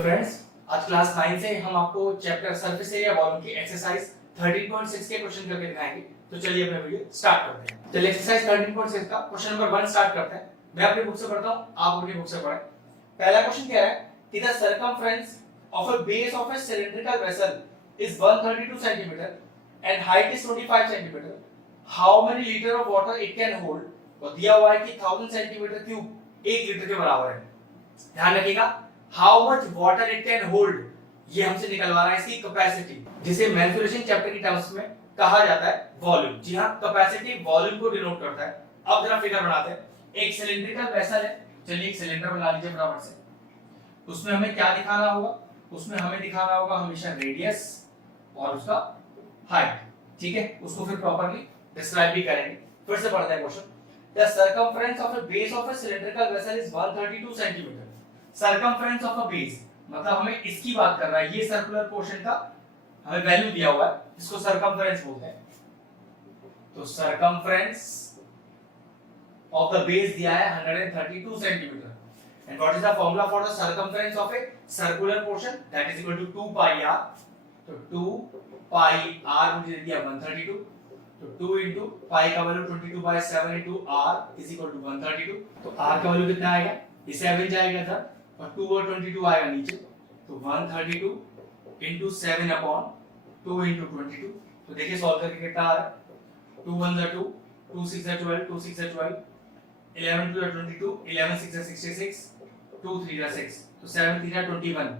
Friends, आज class 9 से हम आपको चैप्टर सरफेस एरिया वॉल्यूम की एक्सरसाइज 13.6 के क्वेश्चन करके दिखाएंगे। तो चलिए अपना वीडियो स्टार्ट करते हैं। चलिए एक्सरसाइज 13.6 का क्वेश्चन नंबर 1 स्टार्ट करते हैं। मैं अपनी बुक से पढ़ता हूं, आप अपनी बुक से पढ़ें। पहला क्वेश्चन क्या है कि the circumference of a base of a cylindrical vessel is 132 centimeter and height is 25 centimeter. How many liter of water it can hold? और दिया हुआ है कि 1000 सेंटीमीटर क्यूब 1 लीटर के बराबर है। ध्यान रखिएगा, how much water it can hold, ये हमसे निकलवा रहा है इसकी कैपेसिटी, जिसे मैनिपुलेशन चैप्टर की टर्म्स में कहा जाता है वॉल्यूम। जी हां, कैपेसिटी वॉल्यूम को डिनोट करता है। अब जरा फिगर बनाते हैं। एक सिलिंड्रिकल वेसल है, चलिए एक सिलेंडर बना लीजिए बराबर से। उसमें हमें क्या दिखाना होगा? उसमें हमें दिखाना होगा हमेशा रेडियस और उसका हाइट, ठीक है। उसको फिर प्रॉपर्ली डिस्क्राइब भी करेंगे। फिर से पढ़ते हैं question. The circumference of a base of a cylindrical vessel is 132 centimetre. Circumference of a base मतलब हमें इसकी बात कर रहा है, ये सर्कुलर पोर्शन का हमें वैल्यू दिया हुआ है, इसको सर्कमफ्रेंस बोलते हैं। तो सर्कमफ्रेंस ऑफ द बेस दिया है 132 centimetre. And what is the formula for the circumference of a circular portion? That is equal to 2 pi r. तो 2 pi r मुझे दे दिया 132, तो 2 into pi का value 22 by 7 into r is equal to 132। तो r का value कितना आएगा? ये 7 जाएगा इधर और 2 और 22 आएगा नीचे, तो 132 into 7 upon 2 into 22। तो देखिए सॉल्व करके कितना आ रहा है? 2 1 2, 2 6 12, 2 6 12, 11 2 22, 11 6 66, 2 3 6, तो 7 3 21।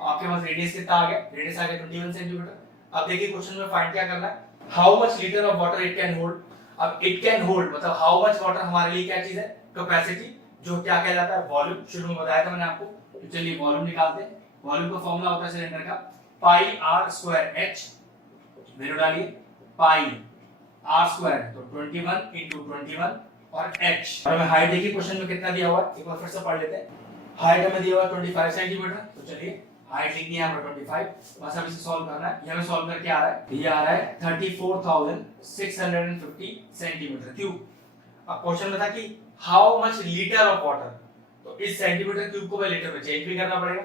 आपके पास रेडियस कितना आ गया? रेडियस आ गया 21 सेंटीमीटर। अब देखिए क्वेश्चन में फाइंड क्या करना है, how much litre of water it can hold. अब इट कैन होल्ड मतलब हाउ मच वाटर हमारे लिए क्या चीज है? कैपेसिटी, जो क्या कहलाता है? वॉल्यूम। शुरू में बताया था मैंने आपको। तो चलिए वॉल्यूम निकालते हैं। वॉल्यूम का फॉर्मूला होता है सिलेंडर का पाई आर स्क्वायर एच, वैल्यू डालिए पाई आर स्क्वायर तो 21 into 21 और h। और हमें हाइट देखिए क्वेश्चन में कितना दिया हुआ है, एक बार फिर से पढ़ लेते हैं। हाइट हमें दिया हुआ है 25 सेंटीमीटर, तो चलिए हाइट लिख दिया हमने 25। बस अब इसे सॉल्व करना है। ये हमें सॉल्व करके आ रहा है, ये आ रहा है 34,650 सेंटीमीटर क्यूब। अब क्वेश्चन में था कि how much litre of water, तो इस सेंटीमीटर क्यूब को लीटर में चेंज भी करना पड़ेगा।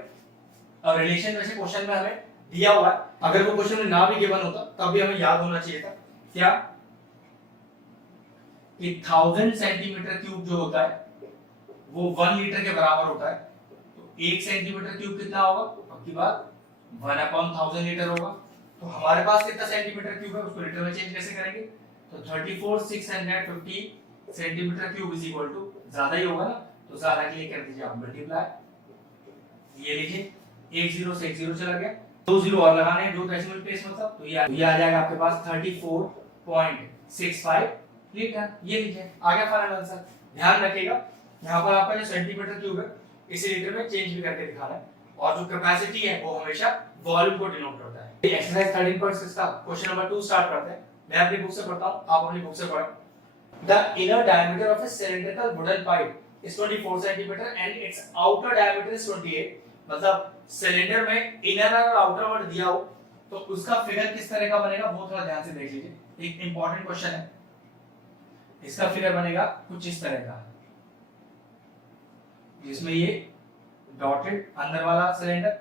अब रिलेशन वैसे क्वेश्चन में हमें दिया हुआ है, अगर वो क्वेश्चन में ना भी गिवन होता तब भी हमें याद होना चाहिए था क्या कि 1000 सेंटीमीटर क्यूब जो होता है वो 1 लीटर के बराबर होता है। तो 1 सेंटीमीटर क्यूब कितना होगा? पक्की बात 1/1000 लीटर होगा। तो हमारे पास कितना सेंटीमीटर क्यूब है, उसको लीटर में चेंज कैसे करेंगे? तो 34,650 centimetre cube is equal to, ज्यादा ही होगा ना, तो ज्यादा के लिए कर दीजिए आप मल्टीप्लाई। ये लीजिए 1 0 से 1 0 चला गया, 2 0 और लगाने हैं, 2 डेसिमल प्लेस मतलब, तो ये आ जाएगा आपके पास 34.65 लीटर। ये लीजिए आ गया फाइनल आंसर। ध्यान रखिएगा यहाँ पर आपका जो सेंटीमीटर क्यूब है इसे लीटर में चेंज भी करके दिखाना है, और जो कैपेसिटी है वो हमेशा वॉल्यूम को डिनोट करता है। ये एक्सरसाइज 13.6 का क्वेश्चन नंबर 2 स्टार्ट करते हैं। मैं अपनी बुक से पढ़ता हूं, आप अपनी बुक से पढ़ें। The inner diameter of a cylindrical wooden pipe is 24 centimetre and it's outer diameter is 28। मतलब सिलेंडर में इनर और आउटर वर्ड दिया हो तो उसका फिगर किस तरह का बनेगा वो थोड़ा ध्यान से देख लीजिए। एक इंपॉर्टेंट क्वेश्चन है, इसका फिगर बनेगा कुछ इस तरह का, जिसमें ये डॉटेड अंदर वाला सिलेंडर,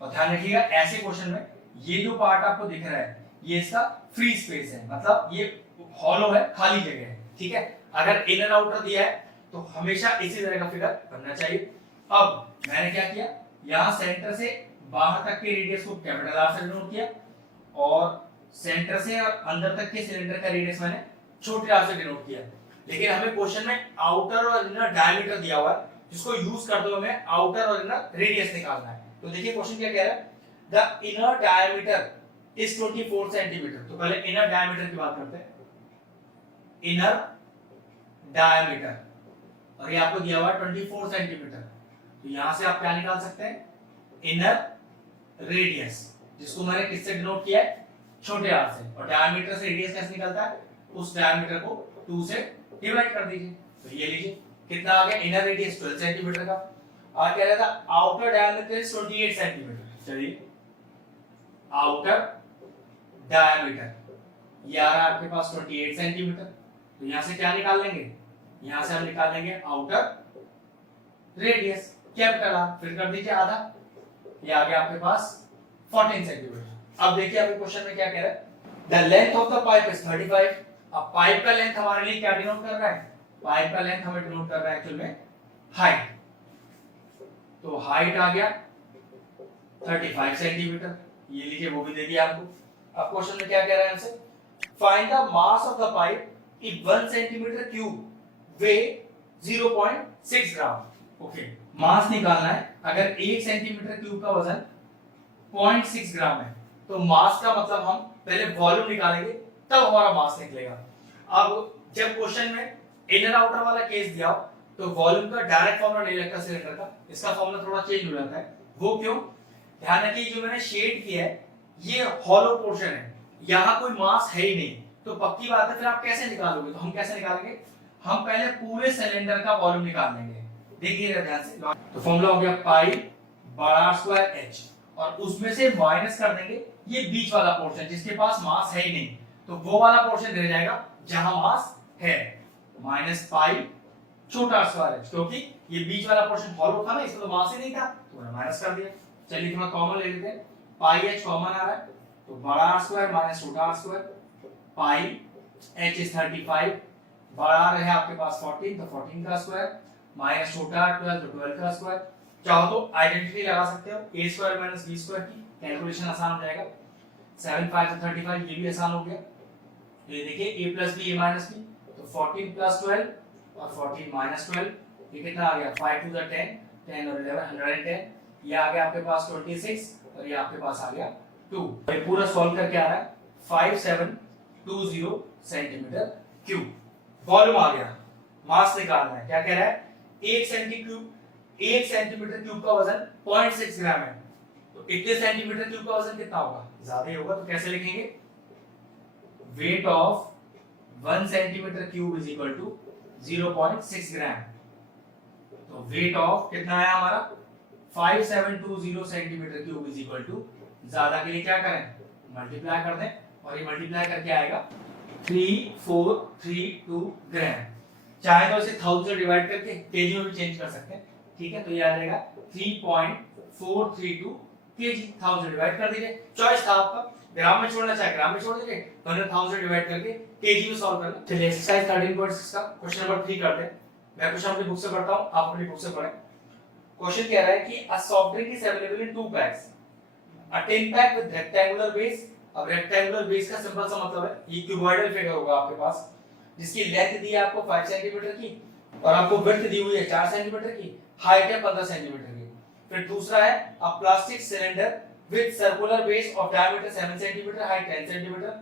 और ध्यान रखिएगा ऐसे क्वेश्चन में ये जो पार्ट आपको दिख रहा है ये इसका फ्री स्पेस है, मतलब ये हॉलो है, खाली जगह है, ठीक है। अगर इनर आउटर दिया है तो हमेशा इसी तरह का फिगर बनना चाहिए। अब मैंने क्या किया, यहां सेंटर से बाहर तक के रेडियस को कैपिटल आर से डिनोट किया, और सेंटर से और अंदर तक के सिलेंडर का रेडियस मैंने छोटे आर से डिनोट किया। लेकिन हमें क्वेश्चन में आउटर और इनर डायमीटर दिया हुआ है, जिसको यूज करते हुए हमें आउटर और इनर रेडियस निकालना है। तो देखिए क्वेश्चन क्या कह रहा है, the inner diameter is 24 centimetre. तो पहले इनर डायमीटर की बात करते हैं। इनर डायमीटर, और ये आपको दिया हुआ है 24 सेंटीमीटर, तो यहां से आप क्या निकाल सकते हैं? इनर रेडियस, जिसको मैंने किससे डिनोट किया है? छोटे आर से। और डायमीटर से रेडियस कैसे निकलता है? उस डायमीटर को 2 से डिवाइड कर दीजिए। तो ये लीजिए कितना आ गया? इनर रेडियस 12 सेंटीमीटर का, और कह रहा था आउटर डायमीटर इज 28 सेंटीमीटर। चलिए आउटर डायमीटर ये आ रहा है आपके पास 28 सेंटीमीटर, तो यहां से क्या निकाल लेंगे? यहां से हम निकाल लेंगे आउटर रेडियस कैपिटल आर, फिर कर दीजिए आधा, ये आ गया आपके पास 14 सेंटीमीटर। अब देखिए आपके क्वेश्चन में क्या कह रहा है, the length of the pipe is 35। अब पाइप का लेंथ हमारे लिए क्या डिनोट कर रहा है, पाइप का लेंथ हमें डिनोट कर रहा है एक्चुअल में हाइट। तो हाइट आ गया 35 सेंटीमीटर, ये लीजिए वो भी दे दिया आपको। अब क्वेश्चन में क्या कह रहा है हमसे, find the mass of the pipe if 1 centimetre cube weigh 0.6 gram. Okay, mass निकालना है। अगर 1 सेंटीमीटर क्यूब का वजन 0.6 ग्राम है तो मास का मतलब हम पहले वॉल्यूम निकालेंगे तब हमारा मास निकलेगा। अब जब क्वेश्चन में इनर आउटर वाला केस दिया हो तो वॉल्यूम का डायरेक्ट फॉर्मूला नहीं लगता सिलेंडर का, इसका फॉर्मूला थोड़ा चेंज हो जाता है। वो क्यों, ध्यान रखिए जो मैंने शेड किया है ये हॉलो पोर्शन है, यहाँ कोई मास है ही नहीं, तो पक्की बात है फिर आप कैसे निकालोगे। तो हम कैसे निकालेंगे, हम पहले पूरे सिलेंडर का वॉल्यूम निकाल लेंगे। देखिएगा ध्यान से, तो फॉर्मूला हो गया पाई बड़ा स्क्वायर एच, और उसमें से माइनस कर देंगे ये बीच वाला पोर्शन जिसके पास मास है ही नहीं, तो वो वाला पोर्शन रह जाएगा जहां मास है, माइनस पाई छोटा स्क्वायर एच, क्योंकि ये बीच वाला पोर्शन हॉलो था ना, इसमें तो मास ही नहीं था तो मैंने माइनस कर दिया। चलिए थोड़ा कॉमन ले लेते हैं, पाई एच कॉमन आ रहा है तो बड़ा स्क्वायर माइनस छोटा स्क्वायर, पाई एच इज 35, बड़ा रहे आपके पास 14 तो 14 का स्क्वायर माइनस छोटा 12 तो 12 का स्क्वायर। चाहो तो आइडेंटिटी लगा सकते हो, a square minus b square की कैलकुलेशन आसान हो जाएगा। 7 5 तो 35, ये भी आसान हो गया। ये देखिए a plus b a minus b, तो 14 प्लस 12 और 14 माइनस 12, ये कितना आ गया 5 टू द 10, 10 और 11 110, ये आ गया आपके पास 26 और ये आपके पास आ गया 2। ये पूरा सॉल्व करके आ रहा है 5720 सेंटीमीटर क्यूब। वॉल्यूम आ गया, मास निकालना है, क्या कह रहा है 1 सेंटीमीटर क्यूब का वजन 0.6 ग्राम है, तो 80 सेंटीमीटर क्यूब का वजन कितना होगा, ज्यादा ही होगा, तो कैसे लिखेंगे, weight of 1 centimetre cube is equal to 0.6 gram. तो वेट ऑफ कितना है हमारा 5720 centimetre cube is equal to, ज्यादा के लिए क्या करें मल्टीप्लाई कर दें, और ये मल्टीप्लाई करके आएगा 3432 ग्राम। चाहे तो इसे 1000 से डिवाइड करके केजी में भी चेंज कर सकते हैं, ठीक है, तो ये आ जाएगा 3.432 केजी, 1000 डिवाइड कर दीजिए, चॉइस था आपका, ग्राम में छोड़ना चाहे ग्राम में छोड़ दीजिए, तो 1000 डिवाइड करके केजी में सॉल्व करना। चलिए एक्सरसाइज 13.6 का क्वेश्चन नंबर 3 करते हैं। मैं क्वेश्चन अपनी बुक से पढ़ता हूं, आप अपनी बुक से पढ़ें। क्वेश्चन कह रहा है कि a soft drink is available in 2 PACS, a 10 pack with rectangular base. अब रेक्टेंगुलर बेस का सिंपल सा मतलब है ये क्यूबॉइडल फिगर होगा आपके पास, जिसकी लेंथ दी है आपको 5 सेंटीमीटर की और आपको विड्थ दी हुई है 4 सेंटीमीटर की, हाइट है 15 सेंटीमीटर की। फिर दूसरा है अ plastic cylinder with circular base of diameter 7 centimetre, height 10 centimetre,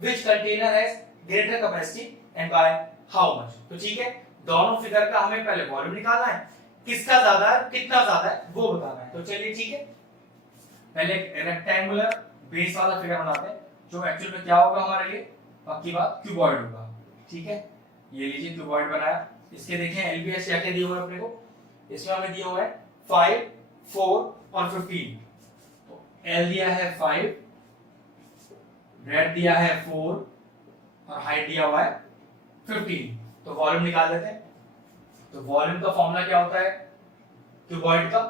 which container has greater capacity and by how much. तो ठीक है, दोनों फिगर का हमें पहले वॉल्यूम निकालना है, किसका ज्यादा है कितना ज्यादा है वो बताना है। तो चलिए ठीक है, पहले रेक्टेंगुलर बेस वाला फिगर बनाते हैं, जो एक्चुअल में क्या होगा हमारे लिए, पक्की बात क्यूबॉइड होगा, ठीक है। ये लीजिए क्यूबॉइड बनाया, इसके देखें एलबीएस क्या क्या दिए हुए हैं अपने को, इसमें हमें दिया हुआ है 5 4 और 15। तो एल दिया है 5, ब्रेड दिया है 4 और हाइट दिया हुआ है 15। तो वॉल्यूम निकाल लेते हैं। तो वॉल्यूम का फॉर्मूला क्या होता है क्यूबॉइड का,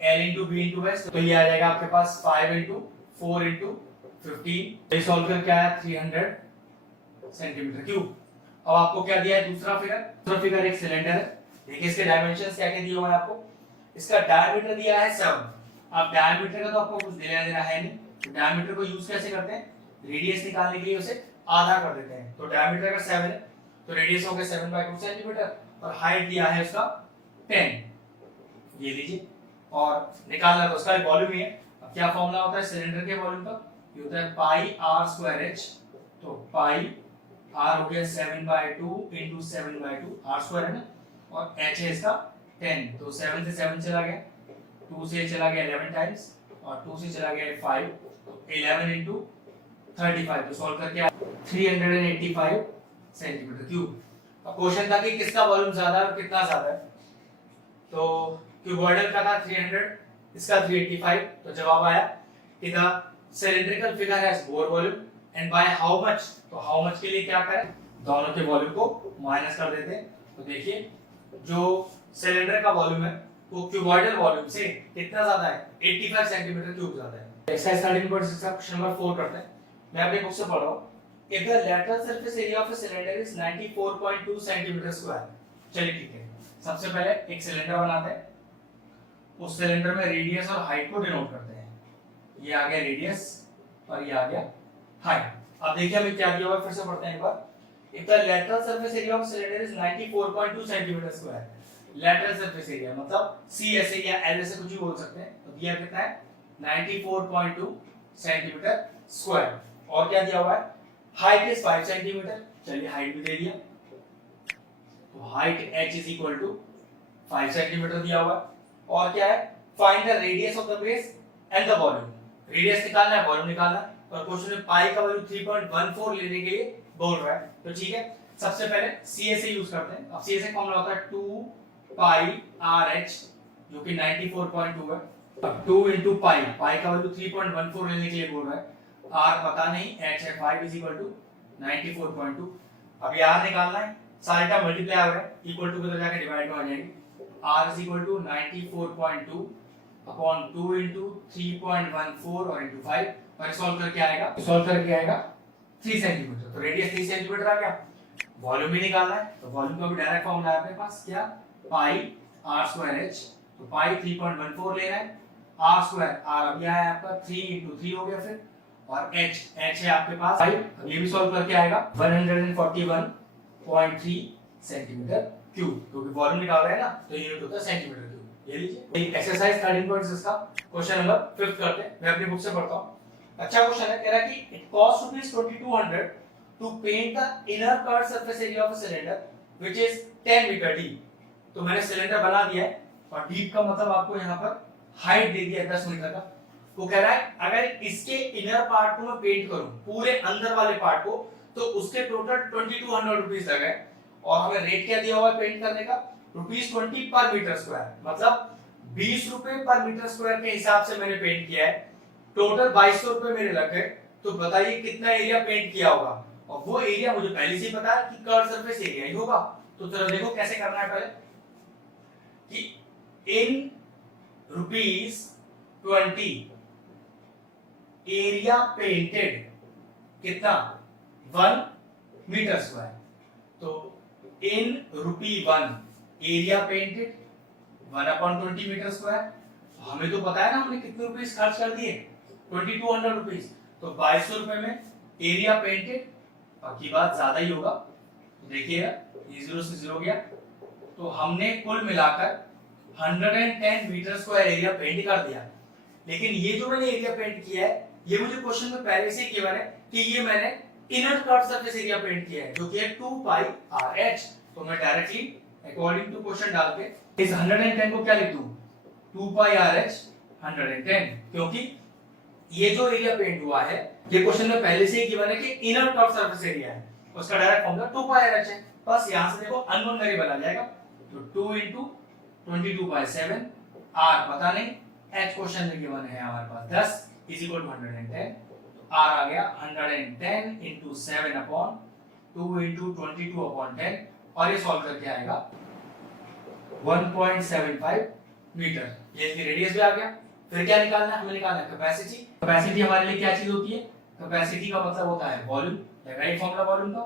L into B into S, तो ये आ जाएगा आपके पास 5 into 4 into 15। ये सॉल्व करके आया 300 सेंटीमीटर क्यूब। अब आपको क्या दिया है दूसरा फिगर एक सिलेंडर है, देखिए इसके डायमेंशंस क्या क्या दिए हुए हैं आपको। इसका डायमीटर दिया है 7, अब डायमीटर का तो आपको कुछ देना देना है नहीं, तो डायमीटर को यूज कैसे करते हैं, रेडियस निकालने के लिए उसे आधा कर देते हैं। तो डायमीटर का 7 है तो रेडियस हो गया 7/2 सेंटीमीटर और हाइट दिया है उसका 10, ये लीजिए, और निकालना तो उसका वॉल्यूम ही है। अब क्या फॉर्मूला होता है सिलेंडर के वॉल्यूम का, ये होता है पाई आर स्क्वायर एच, तो पाई आर हो गया 7/2 into 7/2, आर स्क्वायर है ना, और एच है इसका 10, तो 7 से 7 चला गया, 2 से चला गया 11 टाइम्स और 2 से चला गया 5, तो 11 into 35, तो सॉल्व करके 385 सेंटीमीटर क्यूब। अब क्वेश्चन था कि किसका वॉल्यूम ज्यादा है और कितना ज्यादा है, तो क्यूबॉइडल का था 300, इसका 385, तो जवाब आया कि the cylindrical figure has more volume and by how much. तो हाउ मच के लिए क्या करें, दोनों के वॉल्यूम को माइनस कर देते हैं। तो देखिए जो सिलेंडर का वॉल्यूम है वो क्यूबॉइडल वॉल्यूम से कितना ज्यादा है, 85 सेंटीमीटर क्यूब ज्यादा है। एक्सरसाइज 13.6 का क्वेश्चन नंबर 4 करते हैं। मैं अपने बुक से पढ़ रहा हूं। If the lateral surface area of a cylinder is 94.2 centimetre square. चलिए ठीक है, सबसे पहले एक सिलेंडर बनाते हैं। उस सिलेंडर में रेडियस और हाइट को डिनोट करते हैं। ये आ गया रेडियस और ये आ गया हाइट। अब देखिए हमें क्या दिया हुआ है, फिर से पढ़ते हैं एक बार। If the lateral surface area of cylinder is 94.2 centimetre square, lateral surface area मतलब CSA या LSA कुछ भी बोल सकते हैं। तो दिया कितना है, 94.2 सेंटीमीटर स्क्वायर। और क्या दिया हुआ है, हाइट इज 5 सेंटीमीटर। चलिए हाइट भी दे दिया, तो height h is equal to 5 centimetre दिया हुआ है। और क्या है, find the radius of the base and the volume. Radius निकालना है, वॉल्यूम निकालना है। और क्वेश्चन में पाई का वैल्यू 3.14 लेने के लिए बोल रहा है। तो ठीक है, सबसे पहले CSA यूज करते हैं। अब CSA फॉर्मूला होता है 2 पाई RH जो कि 94.2 है। अब 2 into पाई, पाई का वैल्यू 3.14 लेने के लिए बोल रहा है। R पता नहीं, H है 5 is equal to 94.2। अब ये R निकालना है, सारे का मल्टीप्लाई हो रहा है, इक्वल टू के तो जाके डिवाइड में आ जाएंगे। R is equal to 94.2 upon 2 into 3.14 और into 5 और सॉल्व करके आएगा, 3 सेंटीमीटर। तो रेडियस 3 सेंटीमीटर आ गया। वॉल्यूम भी निकालना है, तो वॉल्यूम का भी डायरेक्ट फॉर्मूला है अपने पास, क्या, पाई r स्क्वायर h। तो पाई 3.14 लेना है, r स्क्वायर r अब यह है आपका 3 into 3 हो गया फिर, और h है आपके पास 5। अब ये भी सॉल्व करके आएगा 141.3 सेंटीमीटर क्यूब, क्योंकि वॉल्यूम निकाल रहे हैं ना, तो यूनिट होता है सेंटीमीटर क्यूब। ये लीजिए एक्सरसाइज 13.6 का क्वेश्चन नंबर 5 करते हैं। मैं अपनी बुक से पढ़ता हूं। अच्छा क्वेश्चन है, कह रहा है कि it cost ₹2200 to paint the inner curve surface area of a cylinder which is 10 metre deep. तो मैंने सिलेंडर बना दिया है और डीप का मतलब आपको यहाँ पर हाइट दे दिया 10 मीटर का। वो कह रहा है अगर इसके इनर पार्ट को मैं पेंट करूं, पूरे अंदर वाले पार्ट को, तो उसके टोटल 2200 रुपीस लगे। और हमें रेट क्या दिया हुआ है पेंट करने का, ₹20 पर मीटर स्क्वायर, मतलब 20 रुपए पर मीटर स्क्वायर के हिसाब से मैंने पेंट किया है। टोटल 2200 रुपए मेरे लग गए। तो बताइए कितना एरिया पेंट किया होगा। और वो एरिया मुझे पहले से ही पता है कि कर्व सरफेस एरिया ही होगा। तो चलो देखो कैसे करना है। पहले कि इन ₹20 एरिया पेंटेड कितना, 1 मीटर स्क्वायर। तो इन ₹1 एरिया पेंटेड 1/20 मीटर स्क्वायर। हमें तो पता है ना हमने कितने रुपीस खर्च कर दिए, 2200 रुपीस। तो 2200 रुपए में एरिया पेंटेड, बाकी बात ज्यादा ही होगा। तो देखिएगा ये 0 से 0 गया। तो हमने कुल मिलाकर 110 मीटर स्क्वायर एरिया पेंट कर दिया। लेकिन ये जो मैंने एरिया पेंट किया है, ये मुझे क्वेश्चन में पहले से ही गिवन है कि ये मैंने inner curve surface area paint किया है, जो कि है 2 पाई RH। तो मैं डायरेक्टली अकॉर्डिंग टू क्वेश्चन डाल के इस 110 को क्या लिख दूं, 2 पाई RH 110, क्योंकि ये जो एरिया पेंट हुआ है ये क्वेश्चन में पहले से ही गिवन है कि इनर कर्व सरफेस एरिया है। उसका डायरेक्ट फॉर्मूला 2 पाई RH है। बस यहां से देखो अननोन वेरिएबल आ जाएगा। तो 2 into 22/7, R पता नहीं, H क्वेश्चन में गिवन है हमारे पास 10 is equal to 110। तो R आ गया 110 into 7 upon 2 into 22 upon 10, और ये सॉल्व करके आएगा 1.75 मीटर। ये इसकी रेडियस भी आ गया। फिर क्या निकालना है, हमें निकालना है कैपेसिटी। कैपेसिटी हमारे लिए क्या चीज होती है, कैपेसिटी का मतलब होता है वॉल्यूम। राइट फॉर्मूला वॉल्यूम का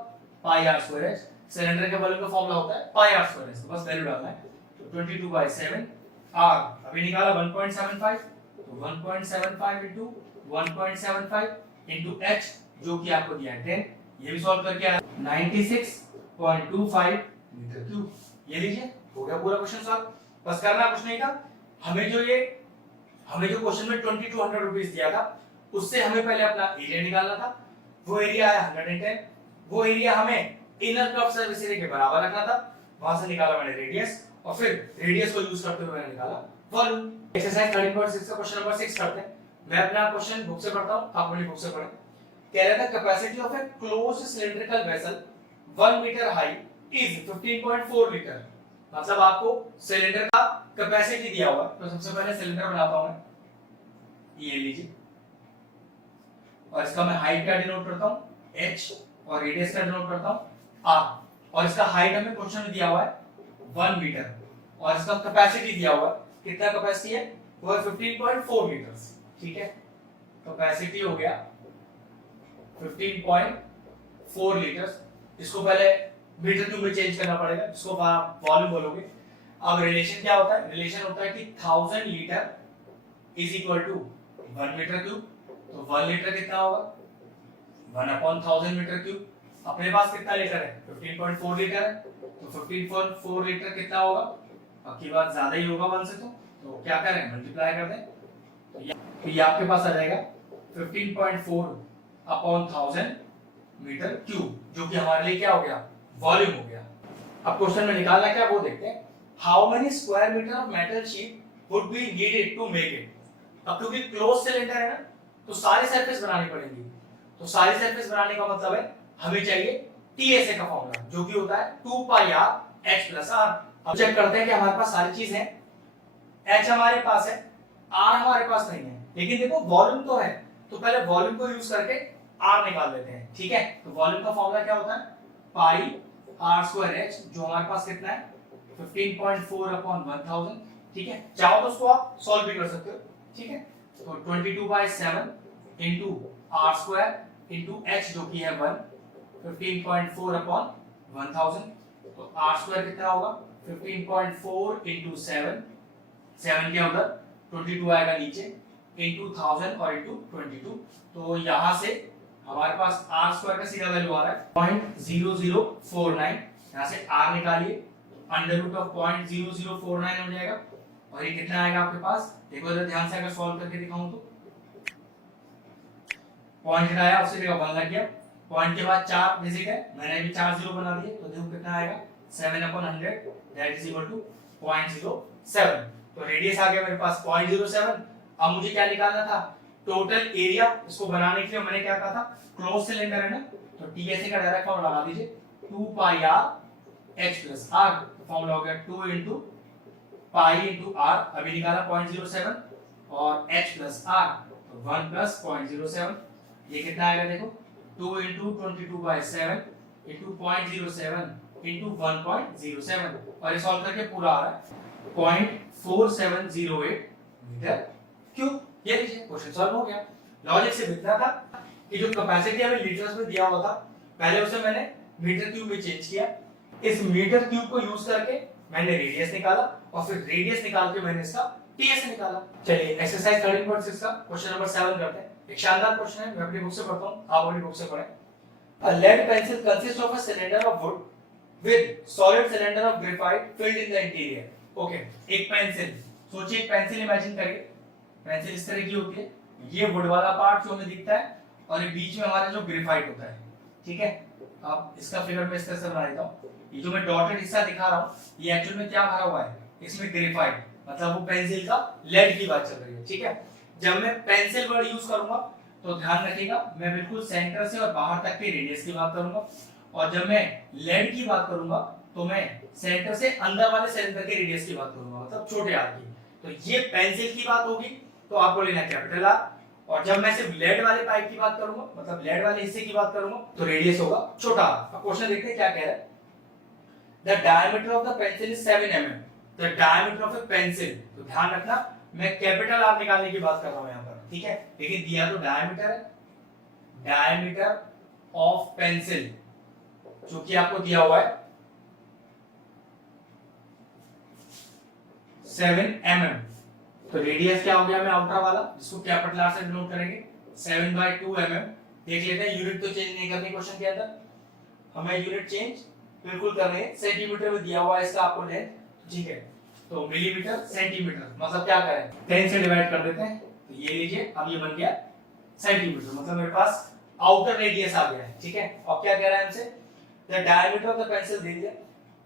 पाई r स्क्वायर h। सिलेंडर के वॉल्यूम का फॉर्मूला होता है पाई r स्क्वायर h। तो बस वैल्यू डालना है। तो 22/7 r अभी निकाला 1.75। तो 1.75 into 1.75 into h जो कि आपको दिया है 10। ये भी सॉल्व करके आया 96.25 मीटर क्यूब। ये लीजिए हो गया पूरा क्वेश्चन सॉल्व। बस करना कुछ नहीं था। हमें जो क्वेश्चन में 2200 रुपीस दिया था, उससे हमें पहले अपना एरिया निकालना था। वो एरिया है 110। वो एरिया हमें इनर कर्व सरफेस एरिया के बराबर रखना था। वहां से निकाला मैंने रेडियस, और फिर रेडियस को यूज करते हुए मैंने निकाला वॉल्यूम। एक्सरसाइज 13.6 का क्वेश्चन नंबर 6 करते हैं। मैं अपना क्वेश्चन बुक से पढ़ता हूं, आप अपनी बुक से पढ़ें। कह रहा था capacity of a closed cylindrical vessel 1 metre high is 15.4 litre. मतलब आपको सिलेंडर का कैपेसिटी दिया हुआ है। तो सबसे पहले सिलेंडर बनाता हूं मैं, ये लीजिए, और इसका मैं हाइट का डिनोट करता हूं h, और रेडियस का डिनोट करता हूं r। और इसका हाइट हमें क्वेश्चन में दिया हुआ है 1 मीटर, और इसका कैपेसिटी दिया हुआ है कितना कैपेसिटी है, वो है 15.4 लीटर्स, ठीक है। कैपेसिटी हो गया 15.4 लीटर्स। इसको पहले मीटर क्यूब में चेंज करना पड़ेगा, इसको आप वॉल्यूम बोलोगे। अब रिलेशन क्या होता है, रिलेशन होता है कि 1000 litre is equal to 1 metre cube. तो 1 लीटर कितना होगा, 1/1000 मीटर क्यूब। अपने पास कितना लीटर है, 15.4 लीटर है, तो 15.4 लीटर कितना होगा, अब की बात ज्यादा ही होगा 1 से, तो क्या करें, मल्टीप्लाई कर दें, तो ये आपके पास आ जाएगा 15.4 अपॉन 1000 मीटर क्यूब, जो कि हमारे लिए क्या हो गया, वॉल्यूम हो गया। अब क्वेश्चन में निकालना क्या वो देखते हैं। How many square metre of metal sheet would be needed to make it. अब क्योंकि क्लोज सिलेंडर है ना, तो सारी सरफेस बनानी पड़ेगी। तो सारी सरफेस बनाने का मतलब है हमें चाहिए टीएसए का फॉर्मूला, जो कि होता है 2 pi r h plus are. अब चेक करते हैं कि हमारे पास सारी चीज है, एच हमारे पास है, आर हमारे पास नहीं है, लेकिन देखो वॉल्यूम तो है, तो पहले वॉल्यूम को यूज करके आर निकाल लेते हैं, ठीक है। तो वॉल्यूम का फॉर्मूला क्या होता है, पाई आर स्क्वायर एच, जो हमारे पास कितना है 15.4 अपॉन 1000, ठीक है। चाहो तो उसको आप सॉल्व भी कर सकते हो, ठीक है। तो 22/7 into r square into h, जो कि है 1, 15.4 अपॉन 1000, तो आर स्क्वायर कितना होगा 15.4 इंटू 7, 7 के उधर 22 आएगा नीचे, इंटू 1000 और इंटू 22, तो यहां से हमारे पास आर स्क्वायर का सीधा वैल्यू आ रहा है 0.0049। यहां से आर निकालिए, अंडर रूट ऑफ 0.0049 हो जाएगा, और ये कितना आएगा आपके पास, देखो इधर ध्यान से अगर सॉल्व करके दिखाऊं तो पॉइंट हटाया, उससे जगह 1 लग गया, पॉइंट के बाद 4 डिजिट है, मैंने भी 4 जीरो बना दिए, तो देखो कितना आएगा 7/100, दैट इज इक्वल टू 0.07। तो रेडियस आ गया मेरे पास 0.07। अब मुझे क्या निकालना था, टोटल एरिया। इसको बनाने के लिए मैंने क्या कहा था, क्लोज सिलेंडर है ना, तो टीएसए का डायरेक्ट फॉर्मूला लगा दीजिए, 2 pi r h plus r. Formula हो गया 2 इंटू पाई इंटू आर, अभी निकाला 0.07, और एच प्लस आर, तो 1 प्लस 0.07, ये कितना आएगा देखो 2 इंटू 22/7 इंटू 0.07 इंटू 1.07, और ये सॉल्व करके पूरा आ रहा है 0.4708 मीटर क्यूब। ये लीजिए क्वेश्चन सॉल्व हो गया। लॉजिक से इतना था कि जो कैपेसिटी हमें लीटर्स में दिया हुआ था, पहले उसे मैंने मीटर क्यूब में चेंज किया। इस मीटर क्यूब को यूज करके मैंने रेडियस निकाला, और फिर रेडियस निकाल के मैंने इसका टीएस निकाला। चलिए एक्सरसाइज 13.6 का क्वेश्चन नंबर 7 करते हैं। एक शानदार क्वेश्चन है, मैं अपनी बुक से पढ़ता हूं, आप अपनी बुक से पढ़ें। A lead pencil consists of a cylinder of wood with solid cylinder of graphite filled in the interior. Okay, एक पेंसिल, सोचिए एक पेंसिल इमेजिन करिए, पेंसिल इस तरह की होती है, ये वुड वाला पार्ट जो हमें दिखता है, और ये बीच में हमारा जो ग्रेफाइट होता है, ठीक है। अब इसका फिगर मैं इस तरह से बना देता हूँ, ये जो मैं डॉटेड हिस्सा दिखा रहा हूँ, ये एक्चुअल में क्या भरा हुआ है, इसमें ग्रेफाइट, मतलब वो पेंसिल का लेड की बात चल रही है, ठीक है। जब मैं पेंसिल वर्ड यूज करूंगा तो ध्यान रखिएगा, मैं बिल्कुल सेंटर से और बाहर तक के रेडियस की बात करूंगा, और जब मैं लेड की बात करूंगा तो मैं सेंटर से अंदर वाले सिलेंडर के रेडियस की बात करूंगा, मतलब छोटे आर की। तो ये पेंसिल की बात होगी, तो आपको लेना कैपिटल आर, और जब मैं सिर्फ लेड वाले पाइप की बात करूंगा, मतलब लेड वाले हिस्से की बात करूंगा, तो रेडियस होगा छोटा आर। अब क्वेश्चन देखते हैं क्या कह रहा है। The diameter of the pencil is 7 mm। The diameter of a pencil, तो ध्यान रखना मैं कैपिटल आर निकालने की बात कर रहा हूं यहां पर, ठीक है, लेकिन दिया तो डायमीटर है, डायमीटर ऑफ पेंसिल जो कि आपको दिया हुआ है 7 mm। तो रेडियस क्या हो गया, मैं आउटर वाला जिसको कैपिटल आर से डिनोट करेंगे 7/2 mm। देख लेते हैं, यूनिट तो चेंज नहीं करनी क्वेश्चन के अंदर, हमें यूनिट चेंज बिल्कुल करनी है। सेंटीमीटर में दिया हुआ है इसका आपको लेंथ, ठीक है, तो मिलीमीटर सेंटीमीटर, मतलब क्या करें 10 से डिवाइड कर देते हैं, तो ये लीजिए, अब ये बन गया सेंटीमीटर, मतलब मेरे पास आउटर रेडियस आ गया है, ठीक है। अब क्या कह रहा है हमसे, the diameter of the pencil दे दिया,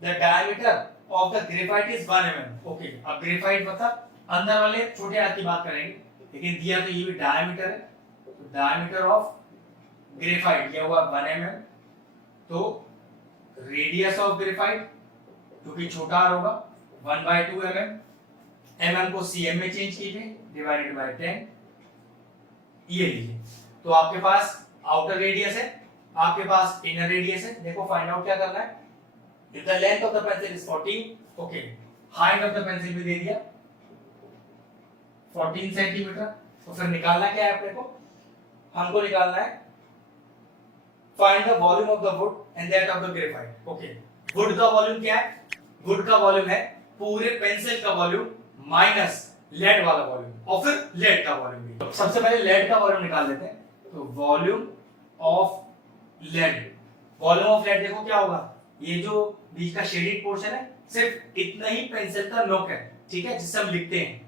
the diameter of the graphite is 1 mm। Okay, अब ग्रेफाइट मतलब अंदर वाले छोटे आर की बात करेंगे, लेकिन दिया तो ये भी डायमीटर है, तो डायमीटर ऑफ ग्रेफाइट दिया हुआ 1 mm, तो रेडियस ऑफ ग्रेफाइट क्योंकि छोटा आर होगा 1/2 mm, mm को cm में चेंज कीजिए, डिवाइडेड बाय 10, ये लीजिए। तो आपके पास आउटर रेडियस है, आपके पास इनर रेडियस है। देखो फाइंड आउट क्या करना है, if the length of the pencil is 14, okay, height of the pencil भी दे दिया 14 सेंटीमीटर। तो फिर निकालना क्या है अपने को, हमको निकालना है find the volume of the wood and that of the graphite. Okay, would का वॉल्यूम क्या है, वुड का वॉल्यूम है पूरे पेंसिल का वॉल्यूम माइनस लेड वाला वॉल्यूम और फिर लेड का वॉल्यूम भी। तो सबसे पहले लेड का वॉल्यूम निकाल लेते हैं। तो volume of lead, volume of lead देखो क्या होगा, ये जो बीच का शेडेड पोर्शन है सिर्फ इतना ही पेंसिल का नोक है, ठीक है, जिससे हम लिखते हैं।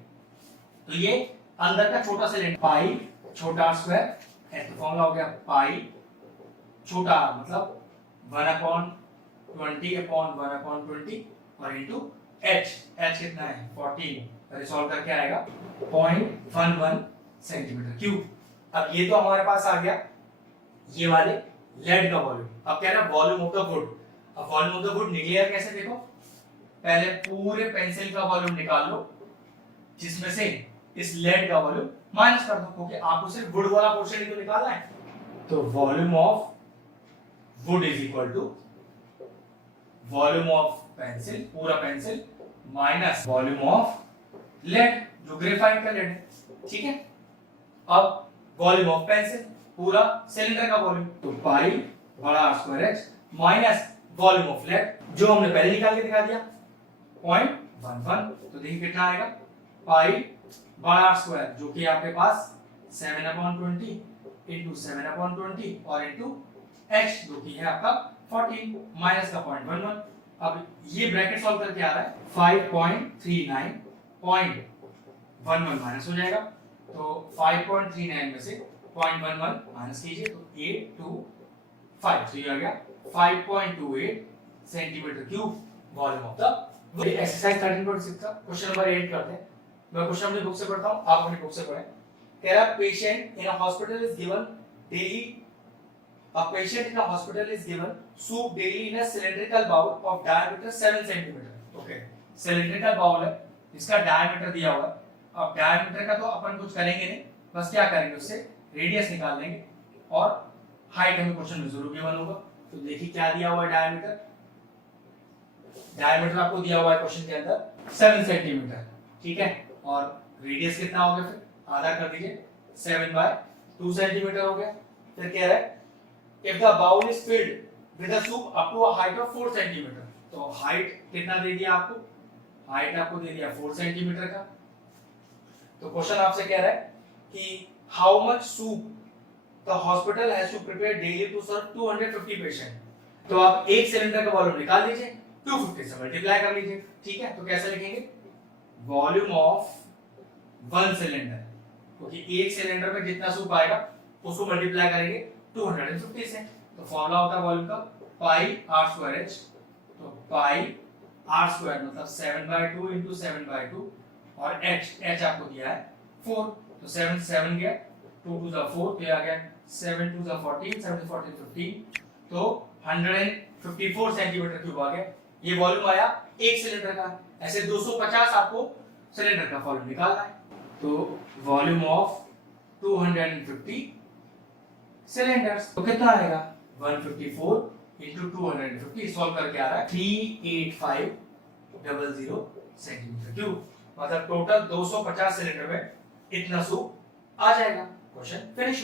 तो ये अंदर का छोटा सा लेड, पाई छोटा स्क्वायर, तो फॉर्मूला हो गया पाई छोटा मतलब 1/20/1/20 और इनटू h, h कितना है 14, रिसॉल्व करके आएगा 0.11 सेंटीमीटर क्यूब। अब ये तो हमारे पास आ गया ये वाले लेड का वॉल्यूम। अब क्या है वॉल्यूम ऑफ द वुड। अब वॉल्यूम ऑफ द वुड निकलेगा कैसे, देखो पहले पूरे पेंसिल का वॉल्यूम निकाल लो जिसमें से इस लेड का वॉल्यूम माइनस कर दो, क्योंकि आपको सिर्फ वुड वाला पोर्शन ही तो निकालना है। तो volume of wood is equal to volume of pencil, पूरा pencil, minus volume of lead जो ग्रेफाइट का लेड है, ठीक है। अब वॉल्यूम ऑफ पेंसिल पूरा सिलेंडर का वॉल्यूम, तो पाई बड़ा square h minus volume of lead जो हमने पहले निकाल के दिखा दिया 0.11। तो देखिए कितना आएगा, पाई बड़ा स्क्वायर जो कि आपके पास 7/20 इंटू 7/20 और इंटू h जो कि है आपका 14 माइनस का 0.11। अब ये ब्रैकेट सॉल्व करके आ रहा है 5.39.11 माइनस हो जाएगा। तो 5.39 में से 0.11 माइनस कीजिए तो 825, तो ये आ गया 5.28 centimetre cube volume of the. Exercise 13.6 का क्वेश्चन नंबर 8 करते हैं। मैं क्वेश्चन अपनी बुक से पढ़ता हूं, आप अपनी बुक से पढ़ें। कह रहा patient in a hospital is given daily, a patient in a hospital is given soup daily in a cylindrical bowl of diameter 7 centimeter। okay, cylindrical bowl है इसका diameter दिया हुआ है। अब diameter का तो अपन कुछ करेंगे नहीं, बस क्या करेंगे उससे रेडियस निकाल लेंगे और हाइट हमें क्वेश्चन में जरूर गिवन होगा। तो देखिए क्या दिया हुआ है डायमीटर, डायमीटर आपको दिया हुआ है क्वेश्चन के अंदर 7 सेंटीमीटर, ठीक है, और रेडियस कितना हो गया, फिर आधा कर दीजिए 7/2 सेंटीमीटर हो गया। फिर कह रहा है if the bowl is filled with a soup up to a height of 4 centimeter, तो हाइट कितना दे दिया आपको, हाइट आपको दे दिया 4 सेंटीमीटर का। तो क्वेश्चन आपसे कह रहा है कि how much soup the hospital has to prepare daily to serve 250 patient. तो आप एक सिलेंडर का वॉल्यूम निकाल लीजिए, 250 से मल्टीप्लाई कर लीजिए, ठीक है। तो कैसे लिखेंगे, वॉल्यूम ऑफ वन सिलेंडर, क्योंकि एक सिलेंडर में जितना सूप आएगा उसको मल्टीप्लाई करेंगे 250 से। तो फॉर्मूला होता है वॉल्यूम का पाई r स्क्वायर h। तो पाई r स्क्वायर मतलब 7/2 into 7/2 और h आपको दिया है 4, तो 7 7 गया, 2 2 4, तो ये आ गया 7 2 14, 7 14 15, तो 154 सेंटीमीटर क्यूब आ गया। ये वॉल्यूम आया एक सिलेंडर का। ऐसे 250 आपको सिलेंडर का वॉल्यूम निकालना है। तो वॉल्यूम ऑफ 250 सिलेंडर्स, तो कितना आएगा 154 into 250, सॉल्व करके आ रहा है 38500 सेंटीमीटर क्यूब। मतलब टोटल 250 सिलेंडर में इतना सूप आ जाएगा। Question finish.